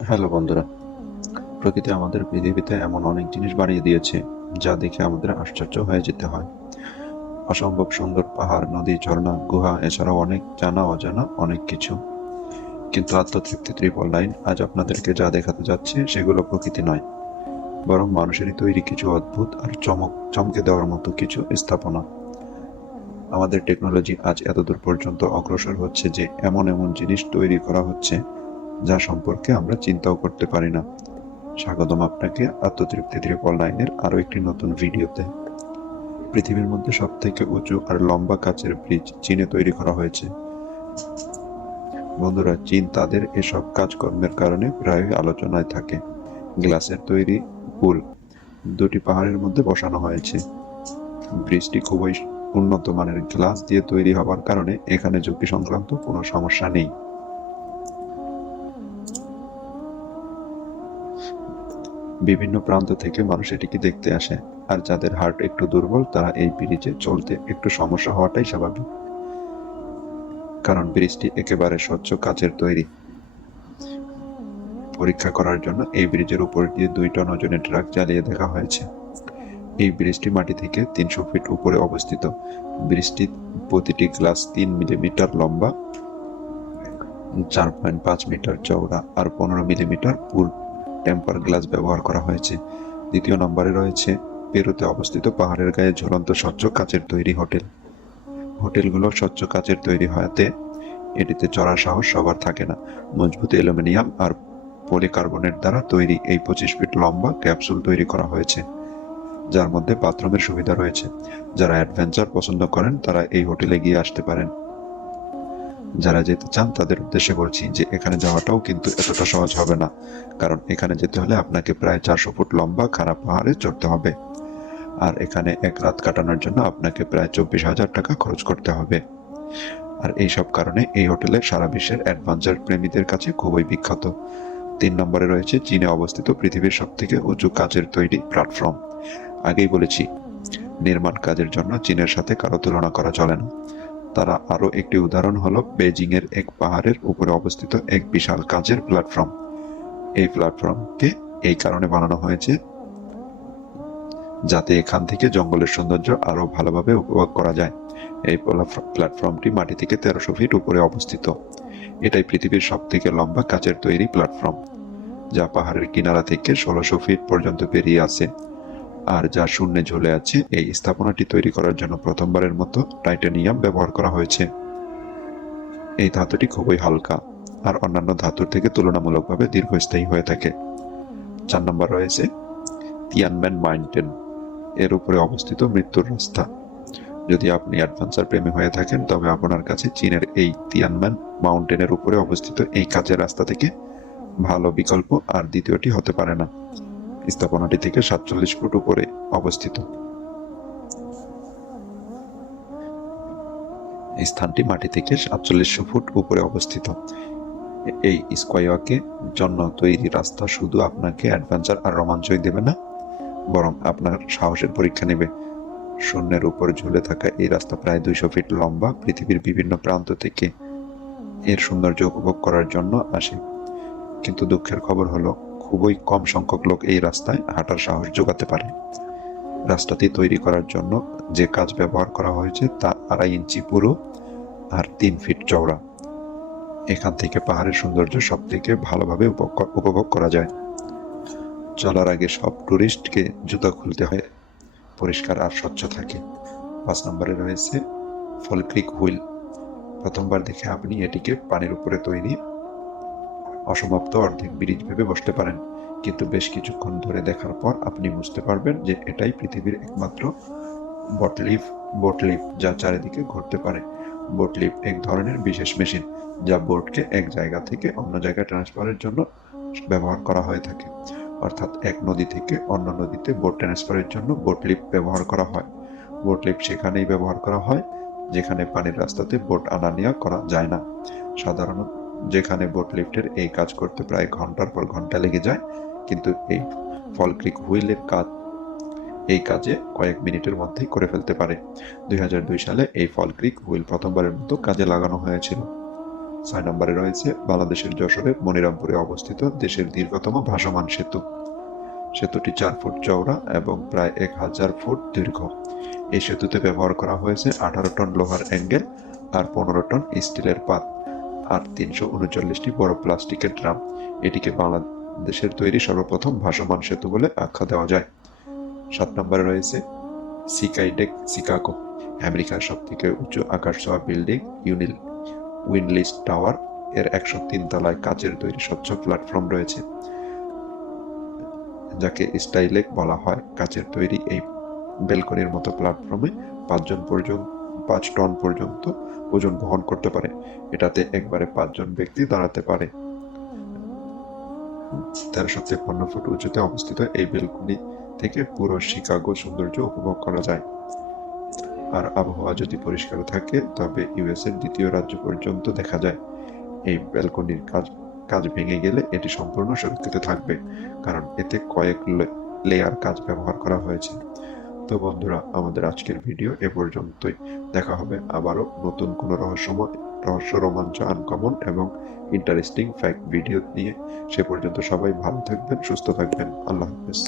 Hello বন্ধুরা, প্রকৃতি আমাদের পৃথিবীতে এমন অনেক জিনিস বানিয়ে দিয়েছে যা দেখে আমাদের আশ্চর্য হয়ে যেতে হয়। অসম্ভব সুন্দর পাহাড়, নদী, ঝর্ণা, গুহা, এছাড়াও অনেক জানা অজানা অনেক কিছু। কিন্তু আত্মতৃপ্তি ত্রিপল লাইন আজ আপনাদেরকে যা দেখাতে যাচ্ছে সেগুলো প্রকৃতি নয়, বরং মানুষেরই তৈরি কিছু অদ্ভুত আর চমকে দেওয়ার মতো কিছু স্থাপনা। আমাদের টেকনোলজি আজ এতদূর পর্যন্ত অগ্রসর হচ্ছে যে এমন এমন জিনিস তৈরি করা হচ্ছে যা সম্পর্কে আমরা চিন্তাও করতে পারি না। স্বাগতম আপনাকে আত্মতৃপ্তি ত্রিপল লাইনের আরও একটি নতুন ভিডিওতে। পৃথিবীর মধ্যে সবথেকে উঁচু আর লম্বা কাচের ব্রিজ চীনে তৈরি করা হয়েছে। বন্ধুরা, চীন তাদের এসব কাজকর্মের কারণে প্রায়ই আলোচনায় থাকে। গ্লাসের তৈরি পুল দুটি পাহাড়ের মধ্যে বসানো হয়েছে। ব্রিজটি খুবই উন্নত মানের গ্লাস দিয়ে তৈরি হওয়ার কারণে এখানে ঝুঁকি সংক্রান্ত কোনো সমস্যা নেই। বিভিন্ন প্রান্ত থেকে মানুষ এটিকে দেখতে আসে, আর যাদের হার্ট একটু দুর্বল তারা এই ব্রিজে চলতে একটু সমস্যা হওয়াটাই স্বাভাবিক, কারণ ব্রিজটি একেবারে স্বচ্ছ কাচের তৈরি। পরীক্ষা করার জন্য এই ব্রিজের উপর দিয়ে 2 টন ওজনের ট্রাক চালিয়ে দেখা হয়েছে। এই ব্রিজটি মাটি থেকে 300 ফিট উপরে অবস্থিত। ব্রিজটির প্রতিটি গ্লাস 3 মিলিমিটার লম্বা, 4.5 মিটার চওড়া আর 15 মিলিমিটার পুল টেম্পার গ্লাস ব্যবহার করা হয়েছে। দ্বিতীয় নম্বরে রয়েছে পেরুতে অবস্থিত পাহাড়ের গায়ে ঝুলন্ত স্বচ্ছ কাচের তৈরি হোটেল। হোটেলগুলো স্বচ্ছ কাচের তৈরি হওয়াতে এটিতে চড়ার সাহস সবার থাকে না। মজবুত অ্যালুমিনিয়াম আর পলিকার্বনেট দ্বারা তৈরি এই 25 ফিট লম্বা ক্যাপসুল তৈরি করা হয়েছে, যার মধ্যে বাথরুমের সুবিধা রয়েছে। যারা অ্যাডভেঞ্চার পছন্দ করেন তারা এই হোটেলে গিয়ে আসতে পারেন। যারা যেতে চান তাদের উদ্দেশ্যে বলছি যে এখানে যাওয়াটাও কিন্তু এতটা সহজ হবে না, কারণ এখানে যেতে হলে আপনাকে প্রায় 400 ফুট লম্বা খাড়া পাহাড়ে চড়তে হবে, আর এখানে এক রাত কাটানোর জন্য আপনাকে প্রায় 24,000 টাকা খরচ করতে হবে। আর এইসব কারণে এই হোটেলে সারা বিশ্বের অ্যাডভেঞ্চার প্রেমীদের কাছে খুবই বিখ্যাত। 3 নম্বরে রয়েছে চীনে অবস্থিত পৃথিবীর সবথেকে উঁচু কাচের তৈরি প্ল্যাটফর্ম। আগেই বলেছি, নির্মাণ কাজের জন্য চীনের সাথে কারো তুলনা করা চলে না। তারা আরও একটি উদাহরণ হলো বেজিং এর এক পাহাড়ের উপরে অবস্থিত এক বিশাল কাচের প্ল্যাটফর্ম। এই প্ল্যাটফর্মকে এই কারণে বানানো হয়েছে যাতে এখান থেকে জঙ্গলের সৌন্দর্য আরো ভালোভাবে উপভোগ করা যায়। এই প্ল্যাটফর্মটি মাটি থেকে 1300 ফিট উপরে অবস্থিত। এটাই পৃথিবীর সবথেকে লম্বা কাচের তৈরি প্ল্যাটফর্ম, যা পাহাড়ের কিনারা থেকে 1600 ফিট পর্যন্ত বেরিয়ে আছে আর যা শূন্যে ঝুলে আছে। এই স্থাপনাটি তৈরি করার জন্য প্রথমবারের মতো টাইটানিয়াম ব্যবহার করা হয়েছে। এই ধাতুটি খুবই হালকা আর অন্যান্য ধাতুর থেকে তুলনামূলকভাবে দীর্ঘস্থায়ী হয়ে থাকে। 4 নম্বর রয়েছে তিয়ানম্যান মাউন্টেন, এর উপরে অবস্থিত মৃত্যুর রাস্তা। যদি আপনি অ্যাডভেঞ্চার প্রেমী হয়ে থাকেন তবে আপনার কাছে চীনের এই তিয়ানম্যান মাউন্টেনের উপরে অবস্থিত এই কাচের রাস্তা থেকে ভালো বিকল্প আর দ্বিতীয়টি হতে পারে না। স্থাপনাটি থেকে 47 ফুট উপরে অবস্থিত। এই স্থানটি মাটি থেকে 4700 ফুট উপরে অবস্থিত। এই স্কয়ারওয়াকের জন্য তৈরি রাস্তা শুধু আপনাকে অ্যাডভেঞ্চার আর রোমাঞ্চই দেবে না, বরং আপনার সাহসের পরীক্ষা নেবে। শূন্যের উপর ঝুলে থাকা এই রাস্তা প্রায় 200 ফিট লম্বা, পৃথিবীর বিভিন্ন প্রান্ত থেকে এর সৌন্দর্য উপভোগ করার জন্য আসে। কিন্তু দুঃখের খবর হলো, খুবই কম সংখ্যক লোক এই রাস্তায় হাঁটার সাহস জোগাতে পারে। রাস্তাটি তৈরি করার জন্য যে কাজ ব্যবহার করা হয়েছে তা 2.5 ইঞ্চি পুরু আর 3 ফিট চওড়া। এখান থেকে পাহাড়ের সৌন্দর্য সব থেকে ভালোভাবে উপভোগ করা যায়। চলার আগে সব টুরিস্টকে জুতা খুলতে হয়, পরিষ্কার আর স্বচ্ছ থাকে। 5 নম্বরে রয়েছে ফল ক্রিক হুইল। প্রথমবার দেখে আপনি এটিকে পানির উপরে তৈরি অসমাপ্ত অর্ধেক ব্রিজ ভেবে বসতে পারেন, কিন্তু বেশ কিছুক্ষণ ধরে দেখার পর আপনি বুঝতে পারবেন যে এটাই পৃথিবীর একমাত্র বোট লিফট যা চারিদিকে ঘুরতে পারে। বোট লিফট এক ধরনের বিশেষ মেশিন যা বোটকে এক জায়গা থেকে অন্য জায়গায় ট্রান্সফারের জন্য ব্যবহার করা হয়ে থাকে। অর্থাৎ এক নদী থেকে অন্য নদীতে বোট ট্রান্সফারের জন্য বোট লিফট ব্যবহার করা হয়। বোট লিফট সেখানেই ব্যবহার করা হয় যেখানে পানির রাস্তাতে বোট আনা নেওয়া করা যায় না। সাধারণত যেখানে বোট লিফটের এই কাজ করতে প্রায় ঘন্টার পর ঘন্টা লেগে যায়, কিন্তু এই ফল ক্রিক হুইলের কাজ এই কাজে কয়েক মিনিটের মধ্যেই করে ফেলতে পারে। 2002 সালে এই ফল ক্রিক হুইল প্রথমবারের মতো কাজে লাগানো হয়েছিল। 6 নম্বরে রয়েছে বাংলাদেশের যশোরের মনিরামপুরে অবস্থিত দেশের দীর্ঘতম ভাসমান সেতু। সেতুটি 4 ফুট চওড়া এবং প্রায় 1000 ফুট দীর্ঘ। এই সেতুতে ব্যবহার করা হয়েছে 18 টন লোহার অ্যাঙ্গেল আর 15 টন স্টিলের পাত আর 339টি বড় প্লাস্টিকের ড্রাম। এটিকে বাংলাদেশের তৈরি সর্বপ্রথম ভাসমান সেতু বলে আখ্যা দেওয়া যায়। 7 নম্বরে রয়েছে স্কাইডেক শিকাগো। আমেরিকার সবথেকে উঁচু আকাশছোঁয়া বিল্ডিং উইন্ডলিস টাওয়ার এর 103 তলায় কাচের তৈরি স্বচ্ছ প্ল্যাটফর্ম রয়েছে, যাকে স্কাইলেক বলা হয়। কাচের তৈরি এই ব্যালকনির মতো প্ল্যাটফর্মে 5 টন পর্যন্ত ওজন বহন করতে পারে। এটাতে একবারে 5 জন ব্যক্তি দাঁড়াতে পারে। 1353 ফুট উঁচুতে অবস্থিত এই ব্যালকনি থেকে পুরো শিকাগো সৌন্দর্য উপভোগ করা যায়। আর আবহাওয়া যদি পরিষ্কার থাকে তবে ইউএস এর দ্বিতীয় রাজ্য পর্যন্ত দেখা যায়। এই ব্যালকনির কাজ ভেঙে গেলে এটি সম্পূর্ণ সুরক্ষিত থাকবে, কারণ এতে কয়েক লেয়ার কাজ ব্যবহার করা হয়েছে। তো বন্ধুরা, আমাদের আজকের ভিডিও এ পর্যন্তই। দেখা হবে আবারও নতুন কোনো রহস্য, রোমাঞ্চ, আনকমন এবং ইন্টারেস্টিং ফ্যাক্ট ভিডিও নিয়ে। সে পর্যন্ত সবাই ভালো থাকবেন, সুস্থ থাকবেন। আল্লাহ হাফেজ।